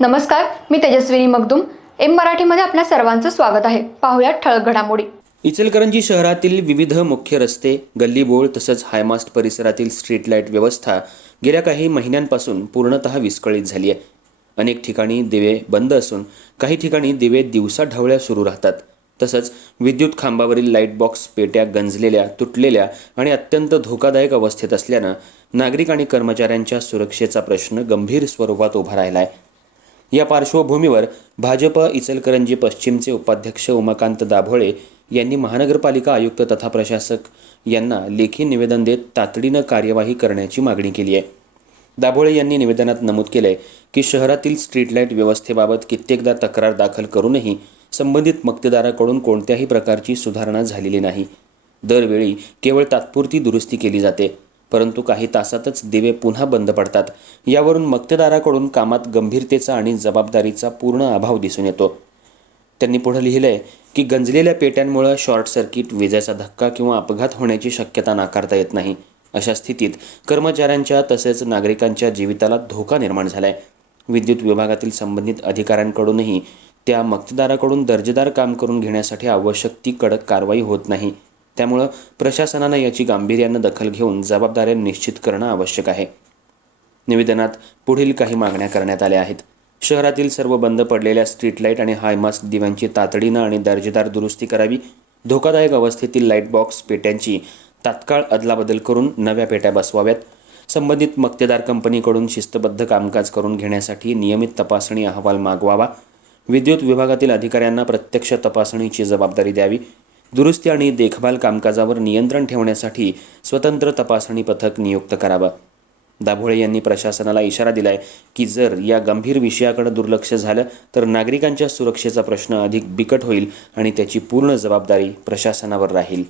नमस्कार मी तेजस्विनी मगदुम. एम मराठीमध्ये आपल्या सर्वांचं स्वागत आहे. पाहुयात ठळक घडामोडी. इचलकरंजी शहरातील विविध मुख्य रस्ते गल्लीबोळ तसंच हायमास्ट परिसरातील स्ट्रीट लाइट व्यवस्था गेल्या काही महिन्यांपासून पूर्णतः विस्कळीत झाली आहे. अनेक ठिकाणी दिवे बंद असून काही ठिकाणी दिवे दिवसा ढवळ्या सुरू राहतात. तसंच विद्युत खांबावरील लाइट बॉक्स पेट्या गंजलेल्या तुटलेल्या आणि अत्यंत धोकादायक अवस्थेत असल्यानं नागरिक आणि कर्मचाऱ्यांच्या सुरक्षेचा प्रश्न गंभीर स्वरूपात उभा राहिला आहे. या पार्श्वभूमीवर भाजप इचलकरंजी पश्चिमचे उपाध्यक्ष उमाकांत दाभोळे यांनी महानगरपालिका आयुक्त तथा प्रशासक यांना लेखी निवेदन देत तातडीनं कार्यवाही करण्याची मागणी केली आहे. दाभोळे यांनी निवेदनात नमूद केलंय की शहरातील स्ट्रीट लाइट व्यवस्थेबाबत कित्येकदा तक्रार दाखल करूनही संबंधित मक्तेदाराकडून कोणत्याही प्रकारची सुधारणा झालेली नाही. दरवेळी केवळ तात्पुरती दुरुस्ती केली जाते. परंतु काही तासातच दिवे पुन्हा बंद पडतात. यावरून मक्तेदाराकडून कामात गंभीरतेचा आणि जबाबदारीचा पूर्ण अभाव दिसून येतो. त्यांनी पुढे लिहिलंय की गंजलेल्या पेट्यांमुळे शॉर्ट सर्किट विजेचा धक्का किंवा अपघात होण्याची शक्यता नाकारता येत नाही. अशा स्थितीत कर्मचाऱ्यांच्या तसेच नागरिकांच्या जीविताला धोका निर्माण झालाय. विद्युत विभागातील संबंधित अधिकाऱ्यांकडूनही त्या मक्तेदाराकडून दर्जेदार काम करून घेण्यासाठी आवश्यक ती कडक कारवाई होत नाही. त्यामुळं प्रशासनानं याची गांभीर्यानं दखल घेऊन जबाबदाऱ्या निश्चित करणं आवश्यक आहे. निवेदनात पुढील काही मागण्या करण्यात आल्या आहेत. शहरातील सर्व बंद पडलेल्या स्ट्रीट लाइट आणि हायमास्क दिव्यांची तातडीनं आणि दर्जेदार दुरुस्ती करावी धोकादायक अवस्थेतील लाइट बॉक्स पेट्यांची तात्काळ अदलाबदल करून नव्या पेट्या बसवाव्यात संबंधित मक्तेदार कंपनीकडून शिस्तबद्ध कामकाज करून घेण्यासाठी नियमित तपासणी अहवाल मागवावा विद्युत विभागातील अधिकाऱ्यांना प्रत्यक्ष तपासणीची जबाबदारी द्यावी दुरुस्ती आणि देखभाल कामकाजावर नियंत्रण ठेवण्यासाठी स्वतंत्र तपासणी पथक नियुक्त करावं. दाभोळे यांनी प्रशासनाला इशारा दिलाय की जर या गंभीर विषयाकडे दुर्लक्ष झालं तर नागरिकांच्या सुरक्षेचा प्रश्न अधिक बिकट होईल आणि त्याची पूर्ण जबाबदारी प्रशासनावर राहील.